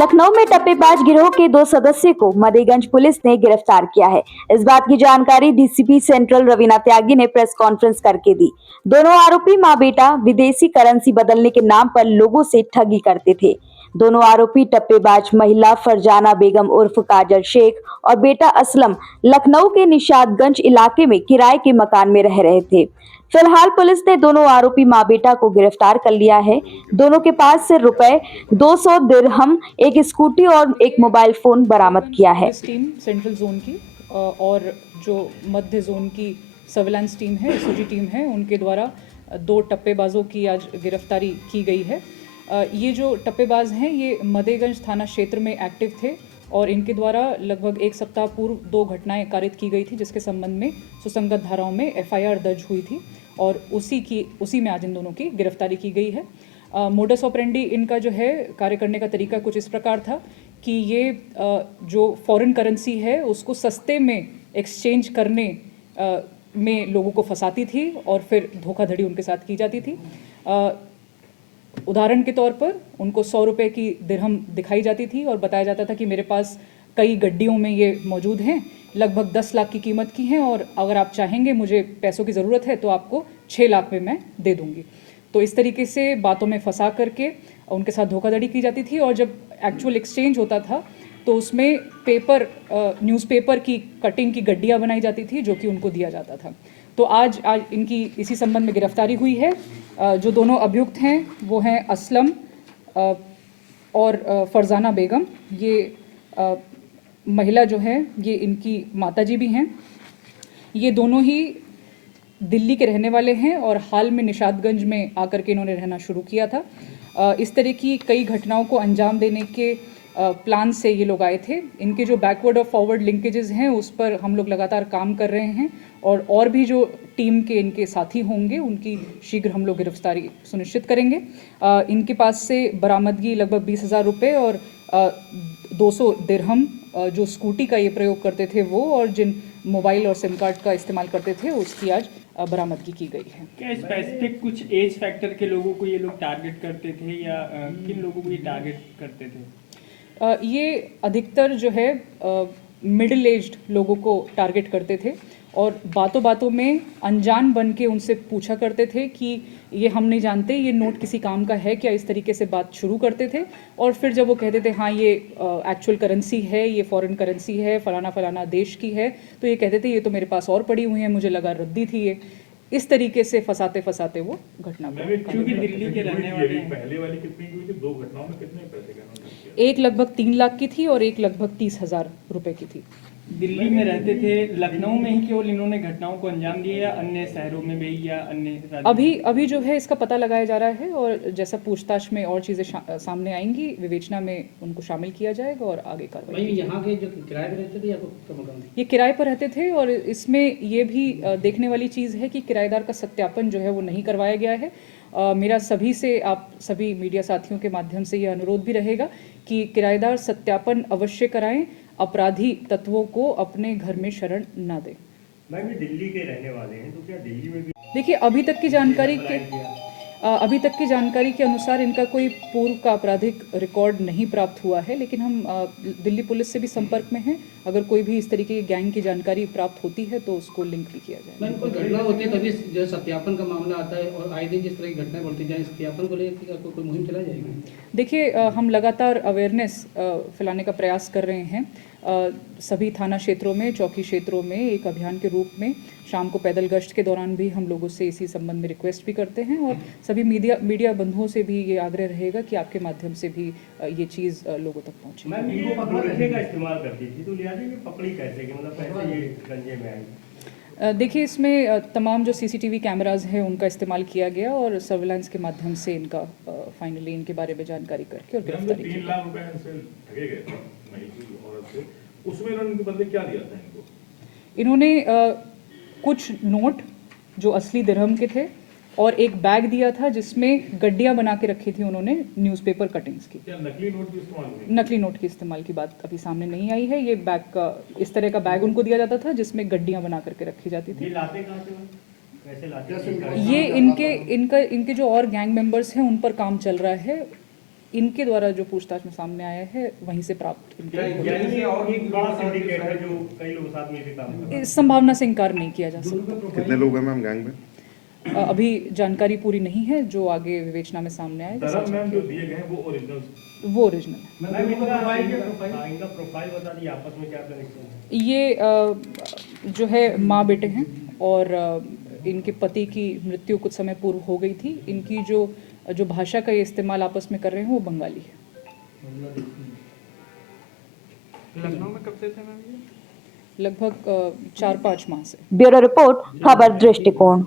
लखनऊ में टप्पेबाज गिरोह के 2 सदस्यों को मदेगंज पुलिस ने गिरफ्तार किया है। इस बात की जानकारी डीसीपी सेंट्रल रवीना त्यागी ने प्रेस कॉन्फ्रेंस करके दी। दोनों आरोपी मां बेटा विदेशी करेंसी बदलने के नाम पर लोगों से ठगी करते थे। दोनों आरोपी टप्पेबाज महिला फरजाना बेगम उर्फ काजल शेख और बेटा असलम लखनऊ के निशादगंज इलाके में किराए के मकान में रह रहे थे। फिलहाल पुलिस ने दोनों आरोपी मां बेटा को गिरफ्तार कर लिया है। दोनों के पास से रुपए 200 दिरहम, एक स्कूटी और एक मोबाइल फोन बरामद किया है। टीम सेंट्रल जोन की और जो मध्य जोन की सर्विलांस टीम है, एसओजी टीम है, उनके द्वारा 2 टप्पेबाजों की आज गिरफ्तारी की गई है। ये जो टप्पेबाज हैं ये मदेगंज थाना क्षेत्र में एक्टिव थे और इनके द्वारा लगभग 1 सप्ताह पूर्व 2 घटनाएं कारित की गई थी, जिसके संबंध में सुसंगत धाराओं में एफआईआर दर्ज हुई थी और उसी में आज इन दोनों की गिरफ्तारी की गई है। मोडस ऑपरेंडी इनका जो है कार्य करने का तरीका कुछ इस प्रकार था कि ये जो फॉरेन करेंसी है उसको सस्ते में एक्सचेंज करने में लोगों को फंसाती थी और फिर धोखाधड़ी उनके साथ की जाती थी। उदाहरण के तौर पर उनको 100 रुपये की दिरहम दिखाई जाती थी और बताया जाता था कि मेरे पास कई गड्डियों में ये मौजूद हैं, लगभग 10 लाख की कीमत की हैं और अगर आप चाहेंगे, मुझे पैसों की ज़रूरत है तो आपको 6 लाख में मैं दे दूँगी। तो इस तरीके से बातों में फंसा करके उनके साथ धोखाधड़ी की जाती थी और जब एक्चुअल एक्सचेंज होता था तो उसमें न्यूज़पेपर की कटिंग की गड्डियाँ बनाई जाती थी जो कि उनको दिया जाता था। तो आज इनकी इसी संबंध में गिरफ्तारी हुई है। जो दोनों अभियुक्त हैं वो हैं असलम और फरजाना बेगम। ये महिला जो है ये इनकी माताजी भी हैं। ये दोनों ही दिल्ली के रहने वाले हैं और हाल में निशादगंज में आकर के इन्होंने रहना शुरू किया था। इस तरह की कई घटनाओं को अंजाम देने के प्लान से ये लोग आए थे। इनके जो बैकवर्ड और फॉरवर्ड लिंकेजेस हैं उस पर हम लोग लगातार काम कर रहे हैं और भी जो टीम के इनके साथी होंगे उनकी शीघ्र हम लोग गिरफ्तारी सुनिश्चित करेंगे। इनके पास से बरामदगी लगभग 20,000 रुपये और 200 दिरहम जो स्कूटी का ये प्रयोग करते थे वो और जिन मोबाइल और सिम कार्ड का इस्तेमाल करते थे उसकी आज बरामदगी की गई है। क्या स्पेसिफिक कुछ एज फैक्टर के लोगों को ये लोग टारगेट करते थे या किन लोगों को ये टारगेट करते थे? ये अधिकतर जो है मिडिल एज्ड लोगों को टारगेट करते थे और बातों बातों में अनजान बन के उनसे पूछा करते थे कि ये हम नहीं जानते ये नोट किसी काम का है क्या, इस तरीके से बात शुरू करते थे और फिर जब वो कहते थे हाँ ये एक्चुअल करेंसी है, ये फॉरेन करेंसी है, फलाना फलाना देश की है, तो ये कहते थे ये तो मेरे पास और पड़ी हुई है, मुझे लगा रद्दी थी ये। इस तरीके से फंसाते फंसाते वो घटना क्योंकि दिल्ली के रहने वाले पहले वाली कितनी हुई थी? 2 घटनाओं में कितने पैसे का? एक लगभग 3 लाख की थी और एक लगभग 30,000 रुपए की थी। दिल्ली में रहते थे, लखनऊ में ही केवल इन्होंने घटनाओं को अंजाम दिया या अन्य शहरों में भी या अन्य अभी जो है इसका पता लगाया जा रहा है और जैसा पूछताछ में और चीज़ें सामने आएंगी विवेचना में उनको शामिल किया जाएगा और आगे कार्रवाई। यहाँ के जो किराए पर रहते थे या मकान? ये किराए पर रहते थे और इसमें ये भी देखने वाली चीज़ है कि किराएदार का सत्यापन जो है वो नहीं करवाया गया है। मेरा सभी से, आप सभी मीडिया साथियों के माध्यम से ये अनुरोध भी रहेगा कि किराएदार सत्यापन अवश्य कराएं, अपराधी तत्वों को अपने घर में शरण न दें। मैम ये दिल्ली के रहने वाले हैं तो क्या दिल्ली में भी? देखिए अभी तक की जानकारी के अनुसार इनका कोई पूर्व का आपराधिक रिकॉर्ड नहीं प्राप्त हुआ है, लेकिन हम दिल्ली पुलिस से भी संपर्क में हैं। अगर कोई भी इस तरीके की गैंग की जानकारी प्राप्त होती है तो उसको लिंक भी किया जाए। मैम कोई घटना होती है तभी जो सत्यापन का मामला आता है और आए दिन जिस तरह की घटनाएं बढ़ती जाए, सत्यापन को लेकर कोई मुहिम चलाई जाएगी? देखिए हम लगातार अवेयरनेस फैलाने का प्रयास कर रहे हैं। सभी थाना क्षेत्रों में, चौकी क्षेत्रों में एक अभियान के रूप में शाम को पैदल गश्त के दौरान भी हम लोगों से इसी संबंध में रिक्वेस्ट भी करते हैं और सभी मीडिया बंधुओं से भी ये आग्रह रहेगा कि आपके माध्यम से भी ये चीज़ लोगों तक पहुँचे। मैम इनको पकड़ने का इस्तेमाल करती थी तो लिहाजा ये पकड़ी कैसे कि मतलब कैसे ये गंजे में आई? देखिए इसमें तमाम जो सीसीटीवी कैमराज हैं उनका इस्तेमाल किया गया और सर्विलांस के माध्यम से इनका फाइनली इनके बारे में जानकारी करके और गिरफ्तारी की। 3 लाख रुपए से ठगे गए थे महिला औरत से, उसमें इन्होंने बदले क्या दिया था इनको? इन्होंने कुछ नोट जो असली दिरहम के थे और एक बैग दिया था जिसमें गड्डियां बना के रखी थी उन्होंने न्यूज़पेपर कटिंग्स की। क्या नकली नोट भी इस्तेमाल हुए? नकली नोट के इस्तेमाल की बात अभी सामने नहीं आई है। ये बैग का इस तरह का बैग उनको दिया जाता था जिसमें गड्डियां बना करके रखी जाती थी। ये लाते कहाँ से? कैसे लाते? ये इनके जो और गैंग मेंबर्स हैं उन पर काम चल रहा है। इनके द्वारा जो पूछताछ में सामने आया है वहीं से प्राप्त इनके यानी ये और एक बड़ा सिंडिकेट है जो कई लोग साथ मिलकर काम करते हैं। इस संभावना से इनकार नहीं किया जा सकता। कितने लोग हैं मैम गैंग में? अभी जानकारी पूरी नहीं है, जो आगे विवेचना में सामने आएगा धर्म मैम जो दिए गए हैं वो ओरिजिनल वो ओरिजिनल है। मैम इनका प्रोफाइल बता दिए आपस में क्या कनेक्शन है। ये जो है माँ बेटे हैं और इनके पति की मृत्यु कुछ समय पूर्व हो गई थी। इनकी जो भाषा का ये इस्तेमाल आपस में कर रहे हैं वो बंगाली है। लखनऊ में कब से थे मैम ये? लगभग 4-5 माह से। ब्यूरो रिपोर्ट, खबर दृष्टिकोण।